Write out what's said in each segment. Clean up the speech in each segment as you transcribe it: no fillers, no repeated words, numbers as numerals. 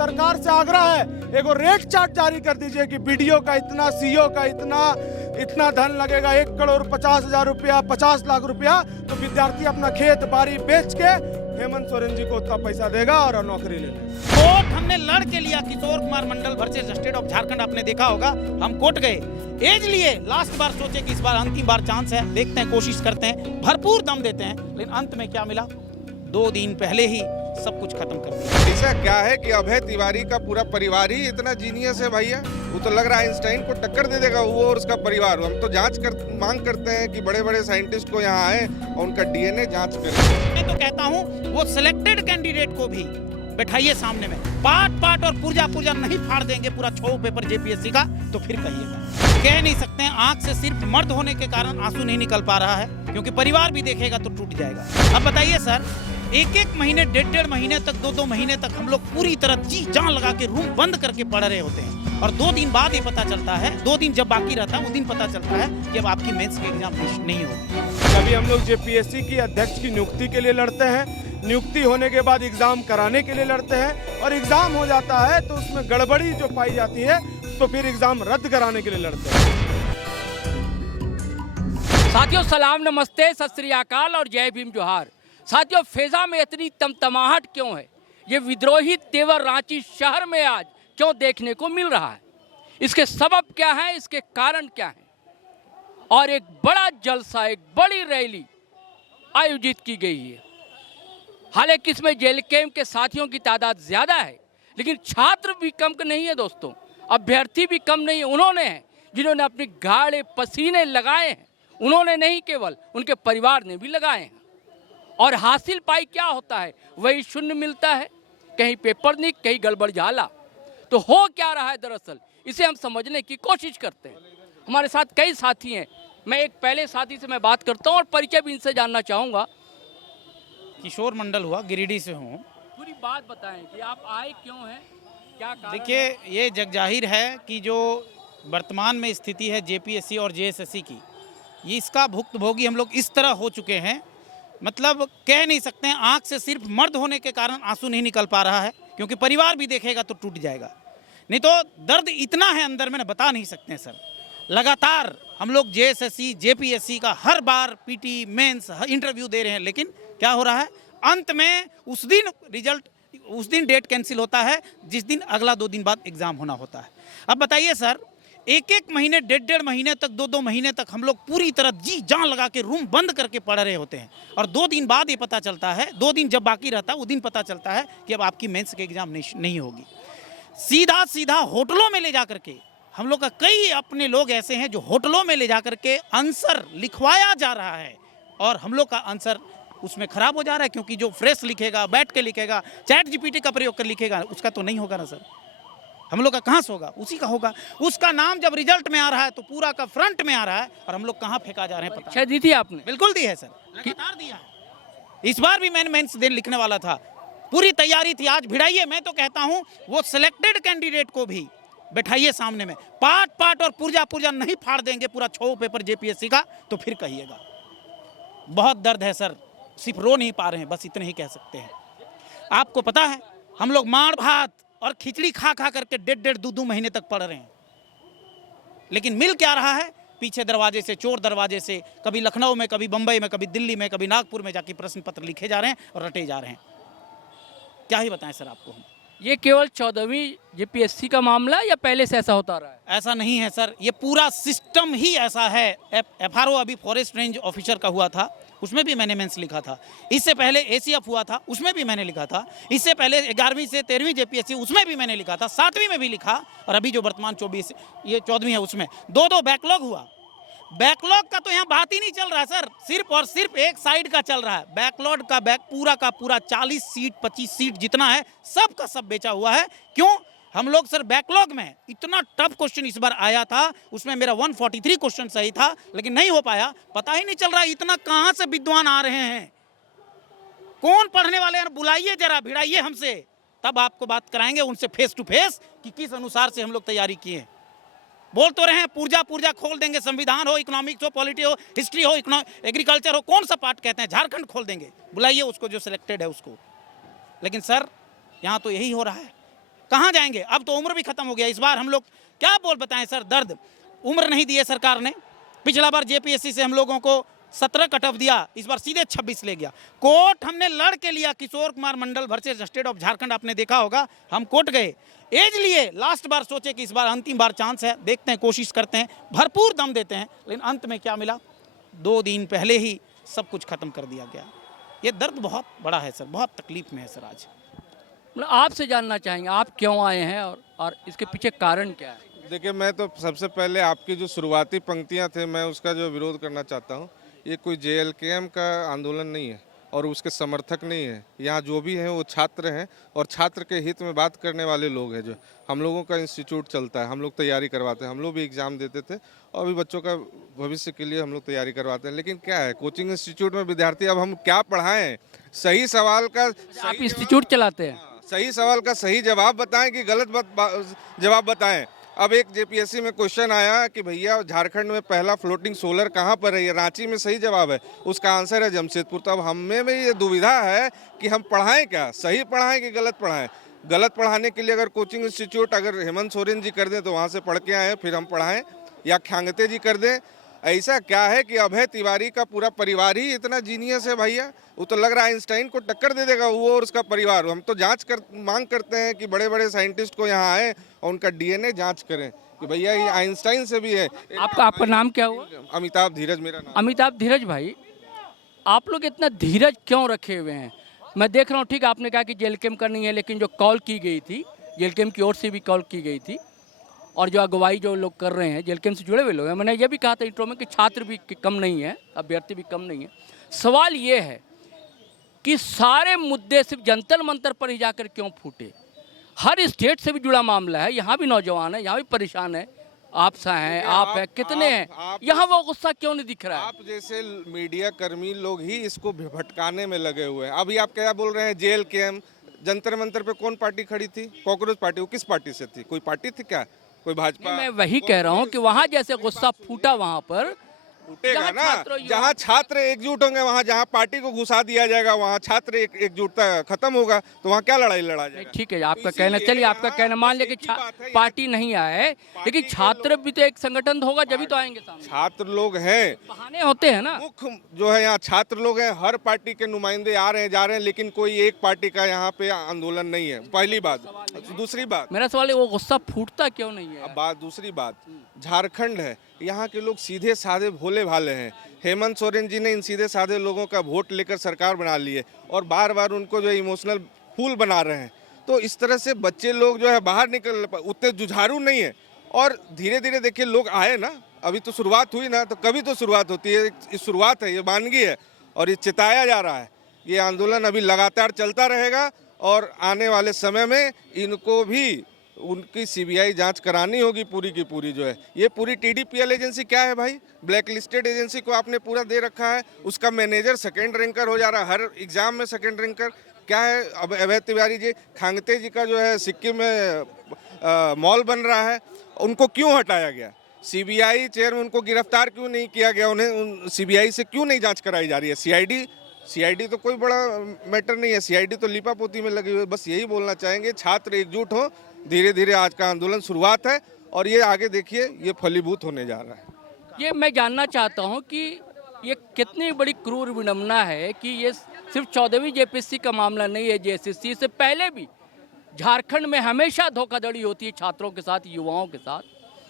सरकार से आग्रह है, एगो रेट चार्ट जारी कर दीजिए कि बीडीओ का इतना, सीओ का इतना धन लगेगा, 1,50,00,000 रुपया, 50 लाख रुपया, तो विद्यार्थी अपना खेत बाड़ी बेच के हेमंत सोरेन जी को उतना पैसा देगा और नौकरी ले लेगा। कोर्ट हमने लड़ के लिया, Kishore Kumar Mandal versus state of Jharkhand, आपने देखा होगा, हम कोर्ट गए, एज लिए, लास्ट बार सोचे कि इस बार अंतिम बार चांस है, देखते हैं, कोशिश करते हैं, भरपूर दम देते हैं, लेकिन अंत में क्या मिला, 2 दिन पहले ही सब कुछ खत्म कर दिया। ऐसा क्या है कि अभय तिवारी का पूरा परिवार ही इतना जीनियस है भैया, वो तो लग रहा है आइंस्टाइन को टक्कर दे देगा वो और उसका परिवार। हम तो मांग करते हैं कि बड़े बड़े साइंटिस्ट को यहाँ आए और उनका डीएनए जांच करें। मैं तो कहता हूँ वो सिलेक्टेड कैंडिडेट को भी बैठाइए सामने में, पार्ट और पुर्जा नहीं फाड़ देंगे पूरा 6 पेपर जेपीएससी का, तो फिर कहिएगा। कह नहीं सकते हैं, आंख से सिर्फ मर्द होने के कारण आंसू नहीं निकल पा रहा है, क्योंकि परिवार भी देखेगा तो टूट जाएगा। अब बताइए सर, 1-1 महीने, 1.5 महीने तक, 2-2 महीने तक हम लोग पूरी तरह जी जान लगा के रूम बंद करके पढ़ रहे होते हैं, और 2 दिन बाद ये पता चलता है, 2 दिन जब बाकी रहता है उस दिन पता चलता है कि अब आपकी मेंस की एग्जाम नहीं होगी। कभी हम लोग जेपीएससी की अध्यक्ष की नियुक्ति के लिए लड़ते हैं, नियुक्ति होने के बाद एग्जाम कराने के लिए लड़ते हैं, और एग्जाम हो जाता है तो उसमें गड़बड़ी जो पाई जाती है तो फिर एग्जाम रद्द कराने के लिए लड़ते हैं। साथियों सलाम, नमस्ते, सत श्री अकाल और जय भीम जोहार। साथियों, फैजा में इतनी तमतमाहट क्यों है? ये विद्रोही तेवर रांची शहर में आज क्यों देखने को मिल रहा है? इसके सबब क्या है, इसके कारण क्या है? और एक बड़ा जलसा, एक बड़ी रैली आयोजित की गई है। हालांकि इसमें जेएलकेएम के साथियों की तादाद ज्यादा है, लेकिन छात्र भी कम नहीं है दोस्तों, अभ्यर्थी भी कम नहीं है। उन्होंने हैं जिन्होंने अपने गाढ़े पसीने लगाए हैं, उन्होंने नहीं, केवल उनके परिवार ने भी लगाए हैं। और हासिल पाई क्या होता है, वही शून्य मिलता है, कहीं पेपर लीक, कहीं गड़बड़ झाला। तो हो क्या रहा है दरअसल, इसे हम समझने की कोशिश करते हैं। हमारे साथ कई साथी हैं, मैं एक पहले साथी से मैं बात करता हूं और परिचय भी इनसे जानना चाहूँगा। किशोर मंडल हुआ, गिरिडीह से हूँ। पूरी बात बताएं कि आप आए क्यों हैं, क्या कारण? देखिए, ये जगजाहिर है कि जो वर्तमान में स्थिति है जेपीएससी और जेएसएससी की, ये इसका भुक्तभोगी हम लोग इस तरह हो चुके हैं, मतलब कह नहीं सकते हैं, आंख से सिर्फ मर्द होने के कारण आंसू नहीं निकल पा रहा है, क्योंकि परिवार भी देखेगा तो टूट जाएगा। नहीं तो दर्द इतना है अंदर में, बता नहीं सकते हैं सर। लगातार हम लोग जेएसएससी जेपीएससी का हर बार पीटी मेंस इंटरव्यू दे रहे हैं, लेकिन क्या हो रहा है, अंत में उस दिन डेट कैंसिल होता है जिस दिन अगला 2 दिन बाद एग्जाम होना होता है। अब बताइए सर, 1-1 महीने, 1.5 महीने तक, 2-2 महीने तक हम लोग पूरी तरह जी जान लगा के रूम बंद करके पढ़ रहे होते हैं, और 2 दिन बाद ये पता चलता है, 2 दिन जब बाकी रहता है उस दिन पता चलता है कि अब आपकी मेंस की एग्जाम नहीं होगी। सीधा होटलों में ले जा करके हम लोग का कई अपने लोग ऐसे हैं जो होटलों में ले जा करके आंसर लिखवाया जा रहा है, और हम लोग का आंसर उसमें खराब हो जा रहा है, क्योंकि जो फ्रेश लिखेगा, बैठ के लिखेगा, चैट जीपीटी का प्रयोग कर लिखेगा, उसका तो नहीं होगा ना सर। हम लोग का कहाँ से होगा, उसी का होगा। उसका नाम जब रिजल्ट में आ रहा है तो पूरा का फ्रंट में आ रहा है, और हम लोग कहाँ फेंका जा रहे हैं पता? अच्छा, दी थी आपने? बिल्कुल दी है सर, लगातार दिया है। इस बार भी मैंने मेंस दिन लिखने वाला था, पूरी तैयारी थी। आज भिड़ाइए, मैं तो कहता हूँ वो सिलेक्टेड कैंडिडेट को भी बैठाइए सामने में, पार्ट और पुर्जा नहीं फाड़ देंगे पूरा 6 पेपर जेपीएससी का, तो फिर कहिएगा। बहुत दर्द है सर, सिर्फ रो नहीं पा रहे हैं, बस इतने ही कह सकते हैं। आपको पता है, हम लोग मार भात और खिचड़ी खा करके 1.5 2 महीने तक पढ़ रहे हैं, लेकिन मिल क्या रहा है, पीछे दरवाजे से, चोर दरवाजे से, कभी लखनऊ में, कभी बंबई में, कभी दिल्ली में, कभी नागपुर में जाके प्रश्न पत्र लिखे जा रहे हैं और रटे जा रहे हैं। क्या ही बताएं सर आपको हम। ये केवल 14वीं जेपीएससी का मामला है या पहले से ऐसा होता रहा है? ऐसा नहीं है सर, ये पूरा सिस्टम ही ऐसा है। एफआरओ अभी फॉरेस्ट रेंज ऑफिसर का हुआ था, उसमें भी मैंने मेंस लिखा था। इससे पहले एसीएफ हुआ था, उसमें भी मैंने लिखा था। इससे पहले 11वीं से 13वीं जेपीएससी, उसमें भी मैंने लिखा था। 7वीं में भी लिखा, और अभी जो वर्तमान 14वीं है उसमें 2 बैकलॉग हुआ। बैकलॉग का तो यहाँ बात ही नहीं चल रहा है सर, सिर्फ और सिर्फ एक साइड का चल रहा है। बैकलॉग का पूरा का पूरा 40 सीट 25 सीट जितना है, सब का सब बेचा हुआ है। क्यों? हम लोग सर बैकलॉग में इतना टफ क्वेश्चन इस बार आया था, उसमें मेरा 143 क्वेश्चन सही था, लेकिन नहीं हो पाया। पता ही नहीं चल रहा इतना कहां से विद्वान आ रहे हैं, कौन पढ़ने वाले हैं, बुलाइए जरा, भिड़ाइए हमसे, तब आपको बात कराएंगे उनसे फेस टू फेस कि किस अनुसार से हम लोग तैयारी किए। बोल तो रहे हैं पुर्जा खोल देंगे, संविधान हो, इकोनॉमिक्स हो, पॉलिटी हो, हिस्ट्री हो, एग्रीकल्चर हो, कौन सा पार्ट कहते हैं, झारखंड खोल देंगे। बुलाइए उसको जो सिलेक्टेड है उसको। लेकिन सर यहाँ तो यही हो रहा है, कहाँ जाएंगे? अब तो उम्र भी खत्म हो गया। इस बार हम लोग क्या बोल बताएं सर, दर्द उम्र नहीं दी है सरकार ने। पिछला बार जेपीएससी से हम लोगों को 17 कट ऑफ दिया, इस बार सीधे 26 ले गया। कोर्ट हमने लड़ के लिया, Kishore Kumar Mandal versus state of Jharkhand, आपने देखा होगा, हम कोर्ट गए, एज लिए, लास्ट बार सोचे कि इस बार अंतिम बार चांस है, देखते हैं, कोशिश करते हैं, भरपूर दम देते हैं, लेकिन अंत में क्या मिला? 2 दिन पहले ही सब कुछ खत्म कर दिया गया। ये दर्द बहुत बड़ा है सर, बहुत तकलीफ में है सर आज। मतलब आपसे जानना चाहेंगे आप क्यों आए हैं और इसके पीछे कारण क्या है? देखिए, मैं तो सबसे पहले आपकी जो शुरुआती पंक्तियां थे, मैं उसका जो विरोध करना चाहता हूं। ये कोई JLKM का आंदोलन नहीं है और उसके समर्थक नहीं है। यहाँ जो भी हैं वो छात्र हैं और छात्र के हित में बात करने वाले लोग हैं। जो हम लोगों का इंस्टीट्यूट चलता है, हम लोग तैयारी करवाते हैं, हम लोग भी एग्ज़ाम देते थे और अभी बच्चों का भविष्य के लिए हम लोग तैयारी करवाते हैं। लेकिन क्या है, कोचिंग इंस्टीट्यूट में विद्यार्थी, अब हम क्या पढ़ाएं? सही सवाल का आप इंस्टीट्यूट चलाते हैं? सही सवाल का सही जवाब बताएं कि गलत जवाब बताएं। अब एक जेपीएससी में क्वेश्चन आया कि भैया झारखंड में पहला फ्लोटिंग सोलर कहाँ पर है? ये रांची में सही जवाब है, उसका आंसर है जमशेदपुर। तो अब हमें में ये दुविधा है कि हम पढ़ाएं क्या, सही पढ़ाएं कि गलत पढ़ाएं। गलत पढ़ाने के लिए अगर कोचिंग इंस्टीट्यूट अगर हेमंत सोरेन जी कर दें तो वहाँ से पढ़ के आए फिर हम पढ़ाएं, या ख्यांगते जी कर दें। ऐसा क्या है कि अभय तिवारी का पूरा परिवार ही इतना जीनियस है भैया, वो तो लग रहा है आइंस्टाइन को टक्कर दे देगा वो और उसका परिवार। हम तो मांग करते हैं कि बड़े बड़े साइंटिस्ट को यहाँ आए और उनका DNA जांच करें कि भैया ये आइंस्टाइन से भी है। आपका नाम क्या हुआ? अमिताभ धीरज मेरा नाम। अमिताभ धीरज भाई, आप लोग इतना धीरज क्यों रखे हुए हैं? मैं देख रहा हूँ, ठीक, आपने कहा कि JLKM का नहीं है, लेकिन जो कॉल की गई थी JLKM की ओर से भी कॉल की गई थी, और जो अगुवाई जो लोग कर रहे हैं JLKM से जुड़े हुए लोग हैं। मैंने ये भी कहा था इंट्रो में कि छात्र भी कम नहीं है, अभ्यर्थी भी कम नहीं है। सवाल ये है कि सारे मुद्दे सिर्फ जंतर मंतर पर ही जाकर क्यों फूटे? हर स्टेट से भी जुड़ा मामला है, यहाँ भी नौजवान है, यहाँ भी परेशान है, आप सा हैं, आप हैं, कितने हैं, यहाँ वो गुस्सा क्यों नहीं दिख रहा है? आप जैसे मीडिया कर्मी लोग ही इसको भटकाने में लगे हुए हैं। अभी आप क्या बोल रहे हैं? JLKM जंतर मंतर पे कौन पार्टी खड़ी थी? Cockroach party. वो किस पार्टी से थी? कोई पार्टी थी क्या? कोई भाजपा? मैं वही कह रहा हूँ कि वहाँ जैसे गुस्सा फूटा वहाँ पर उठेगा ना, जहाँ छात्र एकजुट होंगे, वहाँ जहाँ पार्टी को घुसा दिया जाएगा, वहाँ छात्र एकजुटता खत्म होगा, तो वहाँ क्या लड़ाई लड़ा जाएगा? ठीक है, आपका कहना, चलिए आपका कहना मान लिया कि पार्टी नहीं आए, लेकिन छात्र भी तो एक संगठन होगा, जब भी तो आएंगे सामने। छात्र लोग हैं, बहाने होते हैं ना। मुख्य जो है यहाँ छात्र लोग हैं, हर पार्टी के नुमाइंदे आ रहे हैं जा रहे हैं, लेकिन कोई एक पार्टी का यहाँ पे आंदोलन नहीं है, पहली बात। दूसरी बात, मेरा सवाल है वो गुस्सा फूटता क्यों नहीं है? अब दूसरी बात, झारखंड है, यहाँ के लोग सीधे साधे भोले भाले हैं। हेमंत सोरेन जी ने इन सीधे साधे लोगों का वोट लेकर सरकार बना ली है और बार बार उनको जो इमोशनल फूल बना रहे हैं। तो इस तरह से बच्चे लोग जो है बाहर निकल, उतने जुझारू नहीं है। और धीरे धीरे देखिए लोग आए ना, अभी तो शुरुआत हुई ना, तो कभी तो शुरुआत होती है, ये शुरुआत है, ये वानगी है और ये चिताया जा रहा है। ये आंदोलन अभी लगातार चलता रहेगा और आने वाले समय में इनको भी उनकी CBI जांच करानी होगी पूरी की पूरी। जो है ये पूरी TDPL एजेंसी क्या है भाई? ब्लैक लिस्टेड एजेंसी को आपने पूरा दे रखा है, उसका मैनेजर सेकंड रैंकर हो जा रहा है, हर एग्जाम में सेकंड रैंकर। क्या है अब अभय तिवारी जी, ख्यांगते जी का जो है सिक्किम में मॉल बन रहा है, उनको क्यों हटाया गया? CBI चेयरमैन को गिरफ्तार क्यों नहीं किया गया? उन्हें CBI से क्यों नहीं जाँच कराई जा रही है? CID तो कोई बड़ा मैटर नहीं है, CID तो लिपापोती में लगी हुई है। बस यही बोलना चाहेंगे, छात्र एकजुट हो, धीरे धीरे आज का आंदोलन शुरुआत है और ये आगे देखिए ये फलीभूत होने जा रहा है। ये मैं जानना चाहता हूँ कि ये कितनी बड़ी क्रूर विडम्बना है कि ये सिर्फ 14वीं JPSC का मामला नहीं है, JSSC से पहले भी झारखंड में हमेशा धोखाधड़ी होती है छात्रों के साथ, युवाओं के साथ।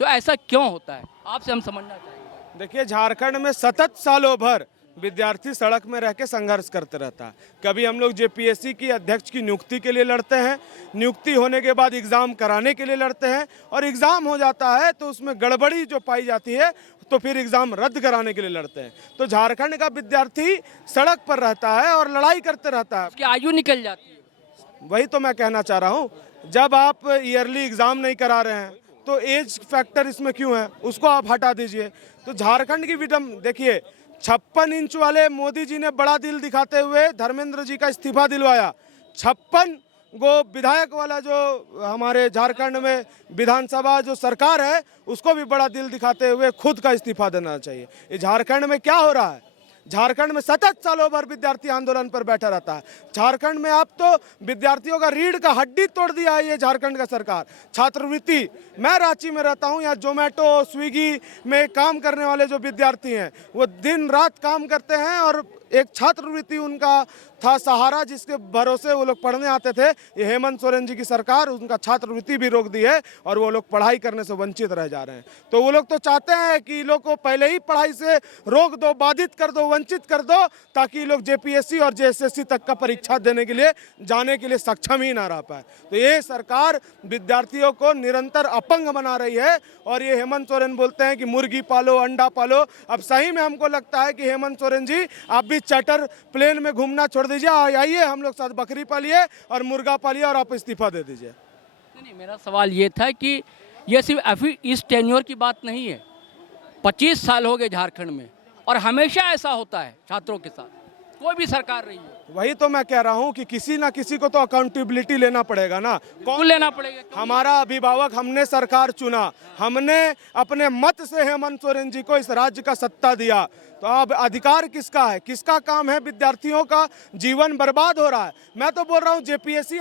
तो ऐसा क्यों होता है, आपसे हम समझना चाहेंगे। देखिए, झारखंड में सतत सालों भर विद्यार्थी सड़क में रह के संघर्ष करते रहता है। कभी हम लोग JPSC की अध्यक्ष की नियुक्ति के लिए लड़ते हैं, नियुक्ति होने के बाद एग्ज़ाम कराने के लिए लड़ते हैं, और एग्ज़ाम हो जाता है तो उसमें गड़बड़ी जो पाई जाती है तो फिर एग्ज़ाम रद्द कराने के लिए लड़ते हैं। तो झारखंड का विद्यार्थी सड़क पर रहता है और लड़ाई करते रहता है, उसकी आयु निकल जाती है। वही तो मैं कहना चाह रहा हूँ। जब आप ईयरली एग्ज़ाम नहीं करा रहे हैं तो एज फैक्टर इसमें क्यों है, उसको आप हटा दीजिए। तो झारखंड की देखिए, 56 इंच वाले मोदी जी ने बड़ा दिल दिखाते हुए धर्मेंद्र जी का इस्तीफा दिलवाया। 56 गो विधायक वाला जो हमारे झारखंड में विधानसभा जो सरकार है, उसको भी बड़ा दिल दिखाते हुए खुद का इस्तीफा देना चाहिए। ये झारखंड में क्या हो रहा है? झारखंड में 7 सालों भर विद्यार्थी आंदोलन पर बैठा रहता है। झारखंड में आप तो विद्यार्थियों का रीढ़ का हड्डी तोड़ दिया है ये झारखंड का सरकार। छात्रवृत्ति, मैं रांची में रहता हूँ, यहाँ जोमेटो स्विगी में काम करने वाले जो विद्यार्थी हैं वो दिन रात काम करते हैं और एक छात्रवृत्ति उनका था सहारा, जिसके भरोसे वो लोग पढ़ने आते थे। ये हेमंत सोरेन जी की सरकार उनका छात्रवृत्ति भी रोक दी है और वो लोग पढ़ाई करने से वंचित रह जा रहे हैं। तो वो लोग तो चाहते हैं कि लोग को पहले ही पढ़ाई से रोक दो, बाधित कर दो, वंचित कर दो, ताकि लोग जेपीएससी और जेएसएससी तक का परीक्षा देने के लिए जाने के लिए सक्षम ही ना रह पाए। तो ये सरकार विद्यार्थियों को निरंतर अपंग बना रही है। और ये हेमंत सोरेन बोलते हैं कि मुर्गी पालो, अंडा पालो। अब सही में हमको लगता है कि हेमंत सोरेन जी आप भी चार्टर प्लेन में घूमना छोड़ दीजिए, आइए हम लोग साथ बकरी पालिए और मुर्गा पालिए और आप इस्तीफा दे दीजिए। नहीं, मेरा सवाल ये था कि ये सिर्फ अभी इस टेन्योर की बात नहीं है। 25 साल हो गए झारखंड में और हमेशा ऐसा होता है छात्रों के साथ, कोई भी सरकार रही है। वही तो मैं कह रहा हूँ कि किसी ना किसी को तो अकाउंटेबिलिटी लेना पड़ेगा ना। कौन लेना पड़ेगा? हमारा अभिभावक, हमने सरकार चुना, हमने अपने मत से हेमंत सोरेन जी को इस राज्य का सत्ता दिया। तो अब अधिकार किसका है? किसका काम है? विद्यार्थियों का जीवन बर्बाद हो रहा है। मैं तो बोल रहा हूँ जेपीएससी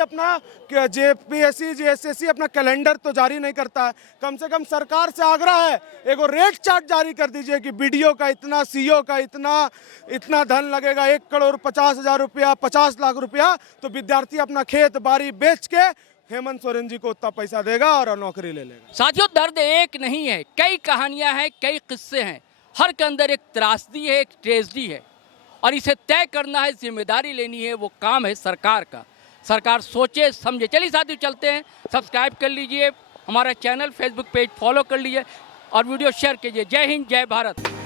जेएसएससी अपना कैलेंडर तो जारी नहीं करता है, कम से कम सरकार से आग्रह है एगो रेट चार्ट जारी कर दीजिए कि बीडीओ का इतना, सीओ का इतना धन लगेगा, 1,50,00,000 रुपया, 50 लाख रुपया, तो विद्यार्थी अपना खेत बाड़ी बेच के हेमंत सोरेन जी को उतना पैसा देगा और नौकरी ले लेगा। साथियों, दर्द एक नहीं है, कई कहानियां हैं, कई किस्से हैं। हर के अंदर एक त्रासदी है, एक ट्रेजेडी है और इसे तय करना है, जिम्मेदारी लेनी है, वो काम है सरकार का। सरकार सोचे समझे। चलिए साथियों, चलते हैं। सब्सक्राइब कर लीजिए हमारा चैनल, फेसबुक पेज फॉलो कर लीजिए और वीडियो शेयर कीजिए। जय हिंद, जय भारत।